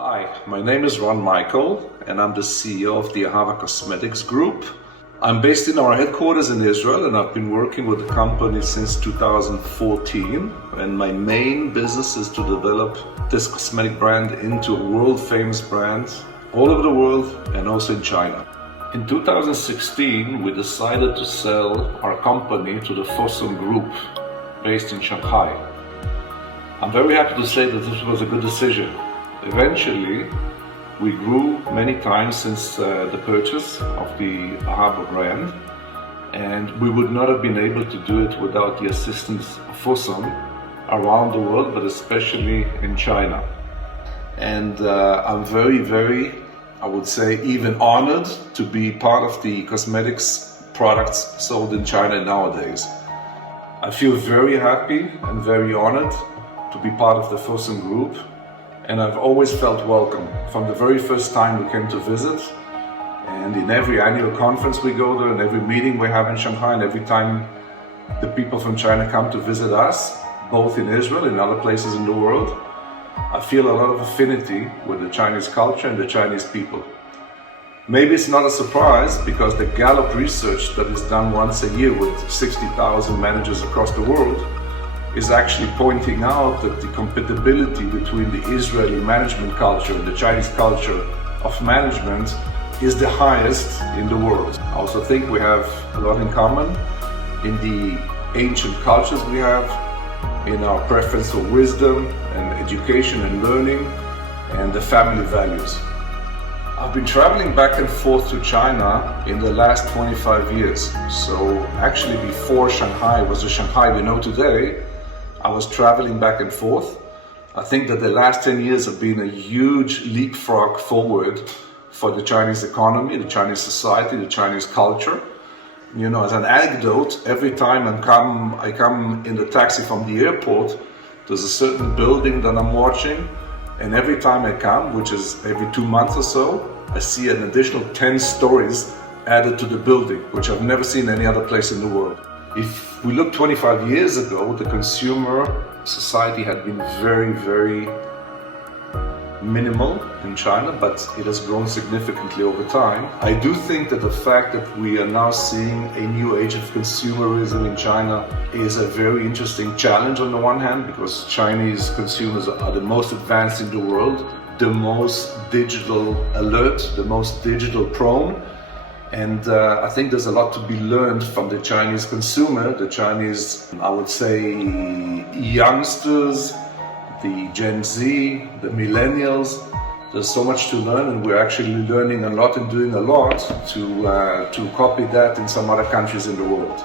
Hi, my name is Ron Michael and I'm the CEO of the Ahava Cosmetics Group. I'm based in our headquarters in Israel and I've been working with the company since 2014, and my main business is to develop this cosmetic brand into a world-famous brand all over the world and also in China. In 2016, we decided to sell our company to the Fosun Group based in Shanghai. I'm very happy to say that this was a good decision. Eventually, we grew many times since the purchase of the Ahava brand, and we would not have been able to do it without the assistance of Fosun around the world, but especially in China. And I'm very, I would say, even honored to be part of the cosmetics products sold in China nowadays. I feel very happy and very honored to be part of the Fosun Group. And I've always felt welcome from the very first time we came to visit, and in every annual conference we go there, and every meeting we have in Shanghai, and every time the people from China come to visit us, both in Israel and other places in the world, I feel a lot of affinity with the Chinese culture and the Chinese people. Maybe it's not a surprise, because the Gallup research that is done once a year with 60,000 managers across the world is actually pointing out that the compatibility between the Israeli management culture and the Chinese culture of management is the highest in the world. I also think we have a lot in common in the ancient cultures we have, in our preference for wisdom and education and learning, and the family values. I've been traveling back and forth to China in the last 25 years. So actually before Shanghai was the Shanghai we know today, I was traveling back and forth. I think that the last 10 years have been a huge leapfrog forward for the Chinese economy, the Chinese society, the Chinese culture. You know, as an anecdote, every time I come in the taxi from the airport, there's a certain building that I'm watching, and every time I come, which is every 2 months or so, I see an additional 10 stories added to the building, which I've never seen any other place in the world. If we look 25 years ago, the consumer society had been very minimal in China, but it has grown significantly over time. I do think that the fact that we are now seeing a new age of consumerism in China is a very interesting challenge on the one hand, because Chinese consumers are the most advanced in the world, the most digital alert, the most digital prone. And I think there's a lot to be learned from the Chinese consumer, the Chinese, I would say, youngsters, the Gen Z, the millennials. There's so much to learn, and we're actually learning a lot and doing a lot to copy that in some other countries in the world.